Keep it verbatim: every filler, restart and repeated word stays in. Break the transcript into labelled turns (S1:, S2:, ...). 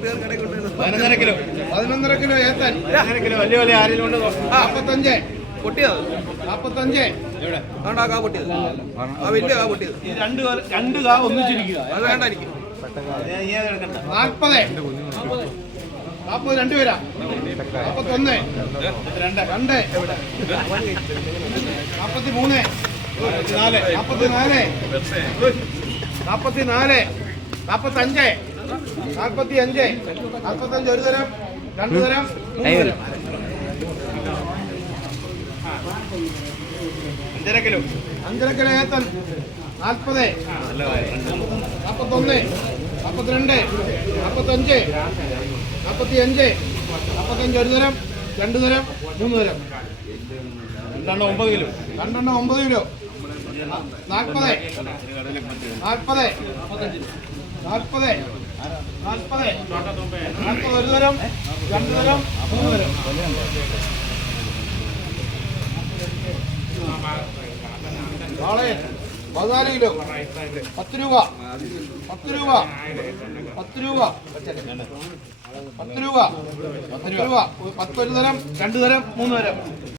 S1: പതിനൊന്നര കിലോ
S2: പതിനൊന്നര kilo ഏത്തൻ
S1: kilo വലിയ വലിയ ആരെങ്കിലും കൊണ്ട്
S2: നാൽപ്പത്തഞ്ച്
S3: പൊട്ടിയത്
S2: നാൽപ്പത്തഞ്ച്
S3: ആ കാ പൊട്ടിയത് ആ വലിയ കാ പൊട്ടിയത്
S1: ഈ രണ്ട് രണ്ട് കാ ഒന്നിച്ചിരിക്കുക
S3: അത് വേണ്ട എനിക്ക്
S2: നാൽപ്പത് നാൽപ്പത് രണ്ട് പേരാ നാൽപ്പത്തൊന്ന് രണ്ട് രണ്ട് നാൽപ്പത്തി മൂന്ന് നാല് നാൽപ്പത്തി നാല് നാൽപ്പത്തി നാല് നാൽപ്പത്തഞ്ച് നാൽപ്പത്തി അഞ്ച് നാൽപ്പത്തഞ്ച് ഒരു തരം രണ്ട് തരം മൂന്ന് തരം
S1: അഞ്ചര കിലോ
S2: അഞ്ചര കിലോ ഏത്തൻ നാൽപ്പത് നാൽപ്പത്തൊന്ന് നാൽപ്പത്തിരണ്ട് നാൽപ്പത്തഞ്ച് നാൽപ്പത്തി അഞ്ച് നാൽപ്പത്തഞ്ച് ഒരു തരം രണ്ട് തരം മൂന്ന് തരം
S1: രണ്ടെണ്ണം ഒമ്പത് കിലോ
S2: രണ്ടെണ്ണം ഒമ്പത് കിലോ നാൽപ്പത് നാൽപ്പത് നാൽപ്പത് നാൽപ്പത് നാൽപ്പത് ഒരു തരം രണ്ട് തരം മൂന്ന് തരം നാളെ പതിനാല് കിലോ പത്ത് രൂപ പത്ത് രൂപ പത്ത് രൂപ പത്ത് രൂപ പത്ത് രൂപ പത്ത് ഒരു തരം രണ്ട് തരം മൂന്ന് തരം